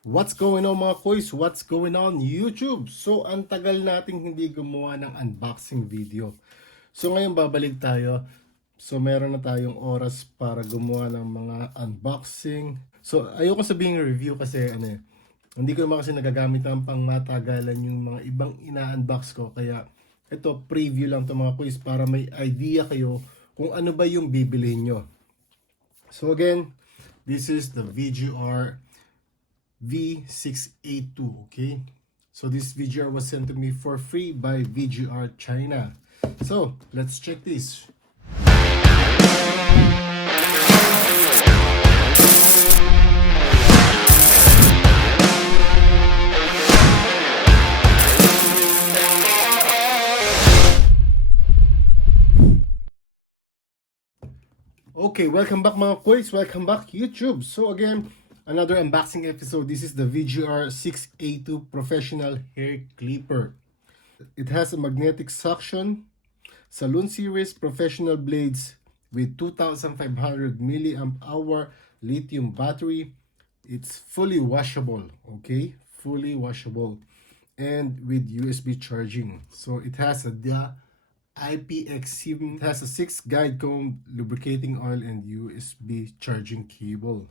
What's going on mga koys? What's going on YouTube? So ang tagal nating hindi gumawa ng unboxing video. So ngayon babalik tayo. So meron na tayong oras para gumawa ng mga unboxing. So ayoko sabihing review kasi hindi ko naman kasi nagagamit ng pang matagalan yung mga ibang ina-unbox ko. Kaya ito preview lang to mga koys para may idea kayo kung ano ba yung bibilihin nyo. So again, this is the VGR V682, okay? So this VGR was sent to me for free by VGR China. So let's check this. Okay, welcome back mga quiz. Welcome back YouTube. So again, another unboxing episode. This is the VGR 682 Professional Hair Clipper. It has a magnetic suction, Saloon Series Professional Blades with 2,500 milliamp hour lithium battery. It's fully washable, okay? Fully washable. And with USB charging. So it has a IPX7. It has a 6 guide comb, lubricating oil, and USB charging cable.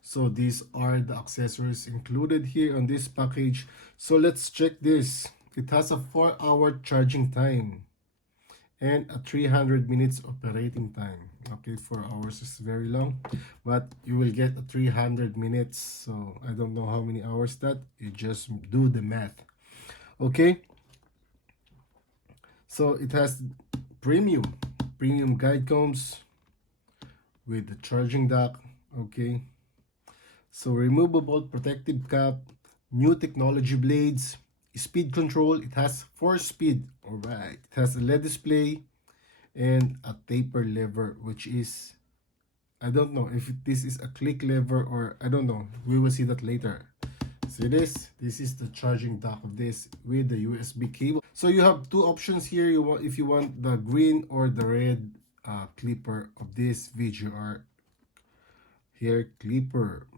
So these are the accessories included here on this package. So let's check this. It has a 4-hour charging time and a 300 minutes operating time. Okay, 4 hours is very long, but you will get a 300 minutes. So I don't know how many hours that. You just do the math. Okay. So it has premium guide combs with the charging dock. Okay. So removable protective cap, new technology blades, speed control. It has 4-speed. All right. It has a LED display and a taper lever, which is, I don't know if this is a click lever or I don't know. We will see that later. See this? This is the charging dock of this with the USB cable. So you have two options here. You want, if you want the green or the red clipper of this VGR hair clipper.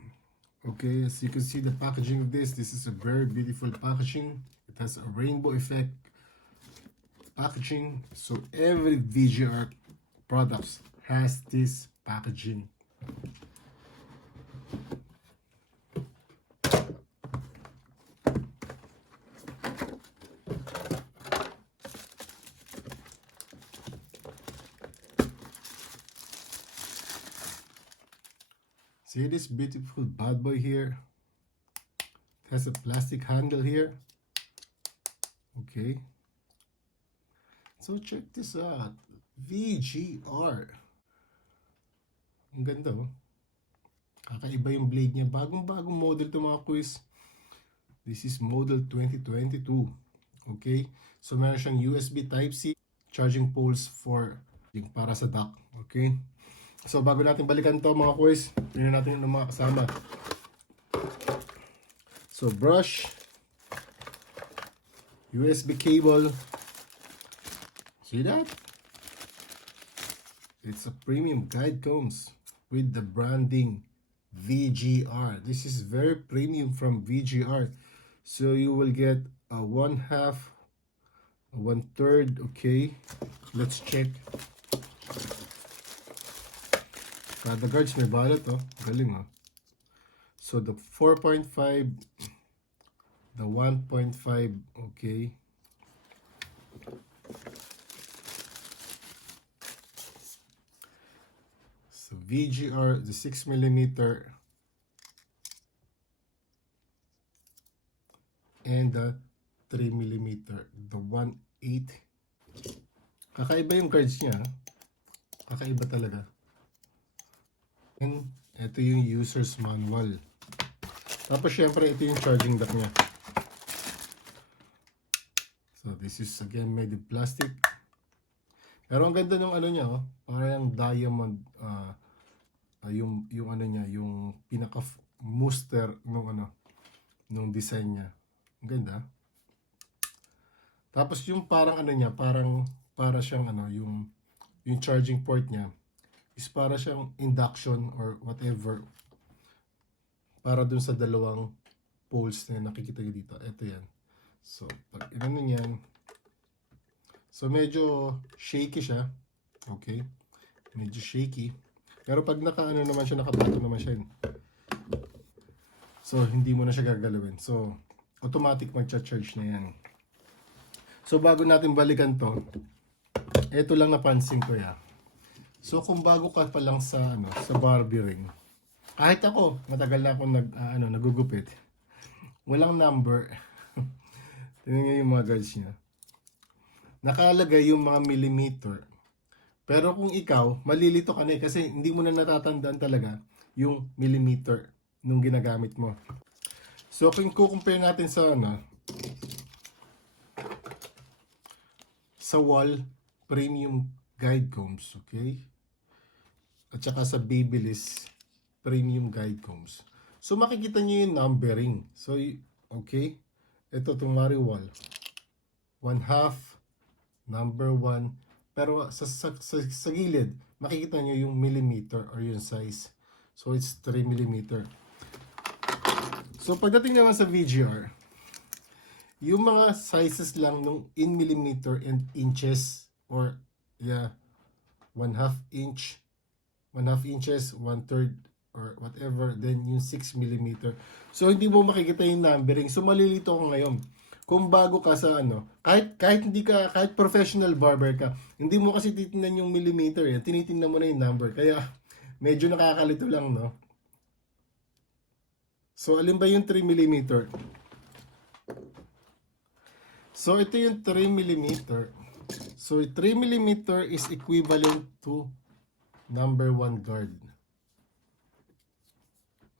Okay, as you can see the packaging of this is a very beautiful packaging. It has a rainbow effect packaging. So every VGR products has this packaging. See this beautiful bad boy here? It has a plastic handle here. Okay. So check this out. VGR. Ang ganda oh. Kakaiba yung blade niya. Bagong-bagong model to mga quiz. This is model 2022. Okay. So meron siyang USB Type-C. Charging poles for para sa dock. Okay. So bago natin balikan to mga quiz, tingnan natin yung mga kasama. So brush, USB cable. See that? It's a premium guide combs with the branding VGR. This is very premium from VGR. So you will get a 1/2, a 1/3. Okay, let's check. The guards may balot oh. Galing oh. So the 4.5, the 1.5, okay. So VGR, the 6mm and the 3mm, the 1/8. Kakaiba yung guards niya. Kakaiba talaga. And ito yung user's manual. Tapos syempre ito yung charging dock niya. So this is again made of plastic. Pero ang ganda ng ano niya oh, parang diamond yung ano niya, yung pinaka muster nung design niya. Ang ganda. Tapos yung parang ano niya, para siyang yung charging port niya is para siyang induction or whatever. para dun sa dalawang poles na nakikita nyo dito. Ito yan. So, pag inano yan, so medyo shaky siya. Okay? Medyo shaky. Pero pag nakaano naman siya, nakabato naman siya. So, hindi mo na siya gagalawin. So, automatic magcha-charge na yan. So, bago natin balikan to, ito lang napansin ko ya. So, kung bago ka pa lang sa sa Barbie ring, kahit ako, matagal na akong nagugupit. Walang number. Tingnan niyo yung mga guards niya. Nakalagay yung mga millimeter. Pero kung ikaw, malilito ka na kasi hindi mo na natatandaan talaga yung millimeter nung ginagamit mo. So, kung compare natin sa sa wall premium guide combs, okay? At saka sa Babyliss premium guide combs. So, makikita niyo yung numbering. So, okay? Ito, itong wall. 1/2, number 1. Pero sa gilid, makikita niyo yung millimeter or yung size. So, it's 3 millimeter. So, pagdating naman sa VGR, yung mga sizes lang nung in millimeter and inches or 1/2 inch, 1/2 inches, 1/3 or whatever, then yung 6 millimeter. So, hindi mo makikita yung numbering. So, malilito ko ngayon. Kung bago ka sa kahit hindi ka, kahit professional barber ka, hindi mo kasi titingnan yung millimeter, tinitingnan mo na yung number. Kaya, medyo nakakalito lang, no? So, alin ba yung 3 millimeter? So, ito yung 3 millimeter. So, 3 millimeter is equivalent to number 1 guard.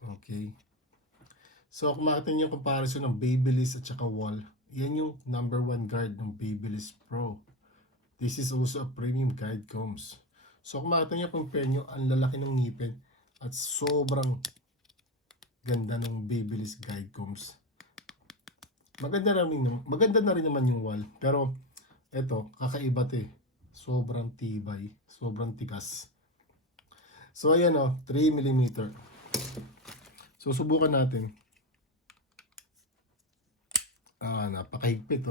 Okay. So, kung makita niyo yung comparison ng Babyliss at saka wall, yan yung number 1 guard ng Babyliss Pro. This is also a premium guide combs. So, kung makita niyo, compare niyo, ang lalaki ng ngipin at sobrang ganda ng Babyliss guide combs. Maganda na rin naman yung wall. Pero, eto, kakaiba to eh. Sobrang tibay. Sobrang tikas. So, ayan 3 mm. So, subukan natin. Napakahigpit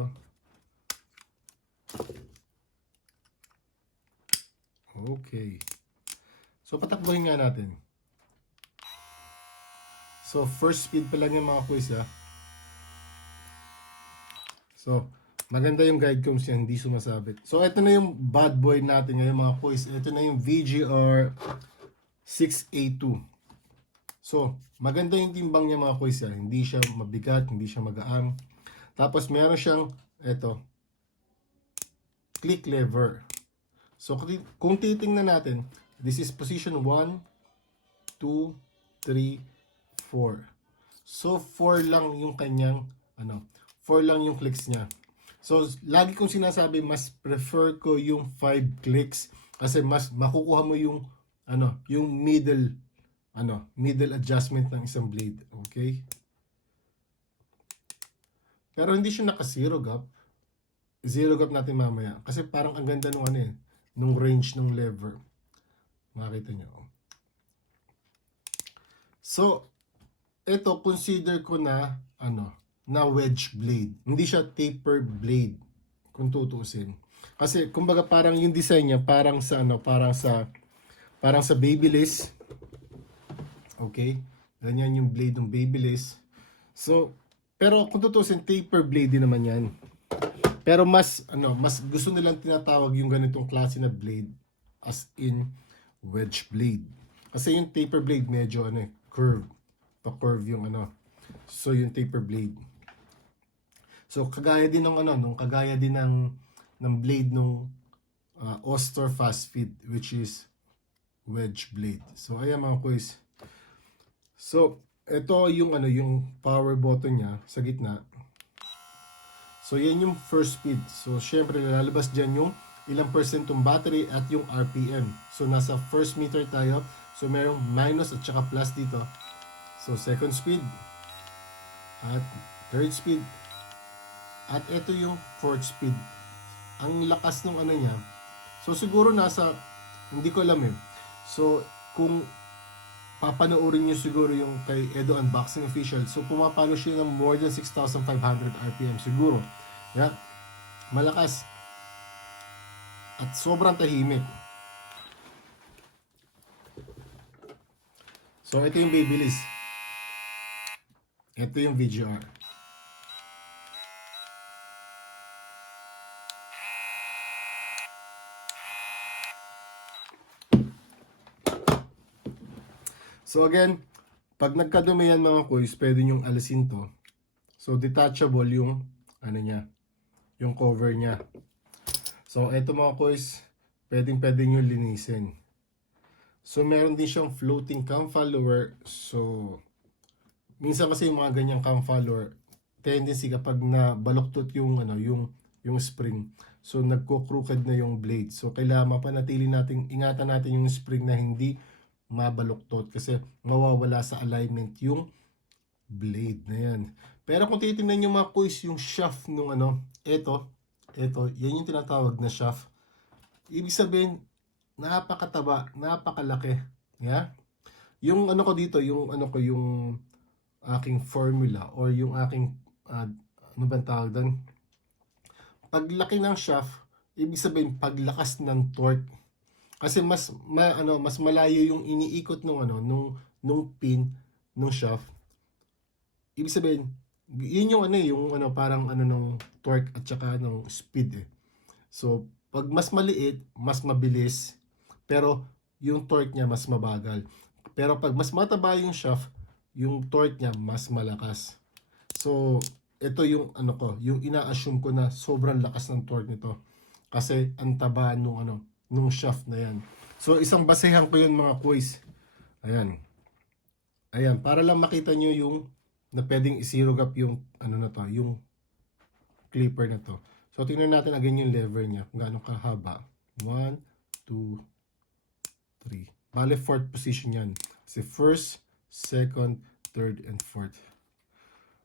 Okay. So, patakbuhin nga natin. So, first speed pa lang yung mga quiz So, maganda yung guide combs niya, hindi sumasabit. So, ito na yung bad boy natin ngayon mga quiz. Ito na yung VGR 6A2. So, maganda yung timbang niya mga quiz Hindi siya mabigat, hindi siya magaan. Tapos, meron siyang, click lever. So, kung titingnan natin, this is position 1, 2, 3, 4. So, 4 lang yung kanyang, 4 lang yung clicks niya. So, lagi kong sinasabi, mas prefer ko yung 5 clicks kasi mas makukuha mo yung, yung middle adjustment ng isang blade. Okay? Pero hindi siya naka-zero gap. Zero gap natin mamaya. Kasi parang ang ganda nung nung range ng lever. Makita nyo. So, ito consider ko na na wedge blade. Hindi siya taper blade kung tutuusin. Kasi kumbaga parang yung design niya parang sa parang sa Babyliss. Okay? Ganyan yung blade ng Babyliss. So, pero kung tutuusin taper blade din naman 'yan. Pero mas gusto nilang tinatawag yung ganitong klase na blade as in wedge blade. Kasi yung taper blade medyo curve. Pa-curve yung So yung taper blade. So kagaya din ng blade nung Oster Fast Feed which is wedge blade. So ayan mga quiz. So ito yung yung power button niya sa gitna. So, yan yung first speed. So, syempre, lalabas dyan yung ilang percentong battery at yung RPM. So, nasa first meter tayo. So, merong minus at saka plus dito. So, second speed. At third speed. At ito yung fourth speed. Ang lakas ng niya. So, siguro nasa, hindi ko alam So, kung papanoorin nyo siguro yung kay Edo Unboxing Official. So pumapalo siya ng more than 6,500 RPM siguro. Yeah. Malakas at sobrang tahimik. So ito yung Babyliss. Ito yung VGR. So again, pag nagkadumi yan mga kuys, pwede nyong alisin to. So detachable yung ano niya, yung cover niya. So ito mga kuys, pwede nyo linisin. So meron din siyang floating cam follower. So minsan kasi yung mga ganyang cam follower, tendency kapag na baluktot yung ano, yung spring. So nagko-crooked na yung blade. So kailangan mapanatili natin, ingatan natin yung spring na hindi mabaluktot kasi mawawala sa alignment yung blade na yan. Pero kung titingnan nyo mga kuys, yung shaft nung ano, ito, yan yung tinatawag na shaft. Ibig sabihin, napakataba, napakalaki. Yeah? Yung ano ko dito, yung ano ko, yung aking formula or yung aking, ano bang tawag doon? Paglaki ng shaft, ibig sabihin, paglakas ng torque. Kasi mas malayo yung iniikot nung ano, nung pin, nung shaft. Ibig sabihin, yun yung ano parang ano nung torque at saka ng speed eh. So, pag mas maliit, mas mabilis, pero yung torque niya mas mabagal. Pero pag mas mataba yung shaft, yung torque niya mas malakas. So, ito yung ano ko, yung ina-assume ko na sobrang lakas ng torque nito. Kasi ang taba nung shaft na yan. So, isang basehan ko yun mga kuys. Ayan. Ayan, para lang makita nyo yung na pwedeng i-zero gap yung ano na to, yung clipper na to. So, tingnan natin again yung lever niya. Kung gaano kahaba. 1, 2, 3. Bale, 4th position yan. Kasi first, second, third, and fourth.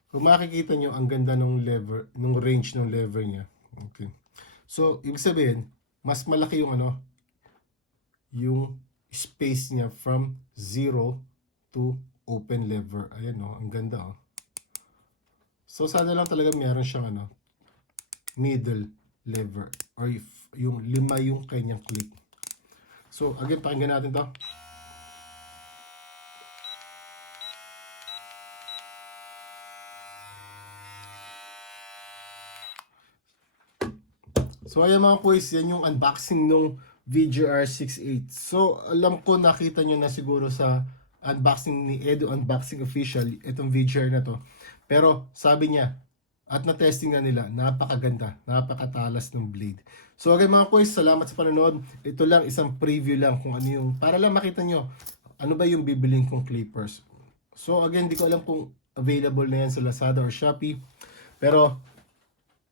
Kung makikita nyo, ang ganda ng lever, ng range ng lever niya. Okay. So, ibig sabihin, mas malaki yung ano, yung space niya from 0 to open lever. Ayan o, ang ganda o. So, sana lang talaga meron siyang ano, middle lever or yung 5 yung kanyang clip. So, again, pakinggan natin to. So, ayan mga kuys, yan yung unboxing nung VGR 68. So, alam ko nakita nyo na siguro sa unboxing ni Edu Unboxing Official, itong VGR na to. Pero, sabi niya, at na-testing na nila, napakaganda, napakatalas ng blade. So, again mga kuys, salamat sa panonood. Ito lang, isang preview lang kung ano yung, para lang makita nyo, ano ba yung bibiling kong clippers. So, again, di ko alam kung available na yan sa Lazada or Shopee. Pero,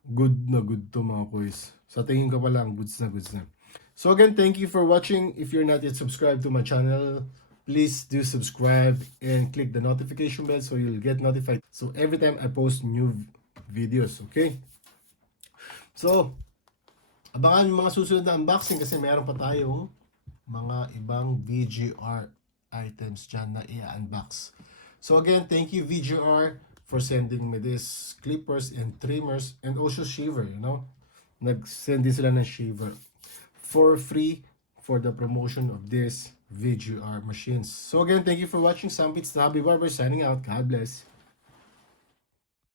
good na good to mga kuys. Sa tingin ko pa lang, goods na goods na. So again, thank you for watching. If you're not yet subscribed to my channel, please do subscribe and click the notification bell so you'll get notified. So every time I post new videos, okay? So, abangan yung mga susunod na unboxing kasi meron pa tayong mga ibang VGR items dyan na i-unbox. So again, thank you VGR for sending me these clippers and trimmers and also shaver, you know. Nag-send din sila ng shaver for free for the promotion of this VGR machines. So again, thank you for watching. Sam Beats the Hobby Barber signing out. God bless.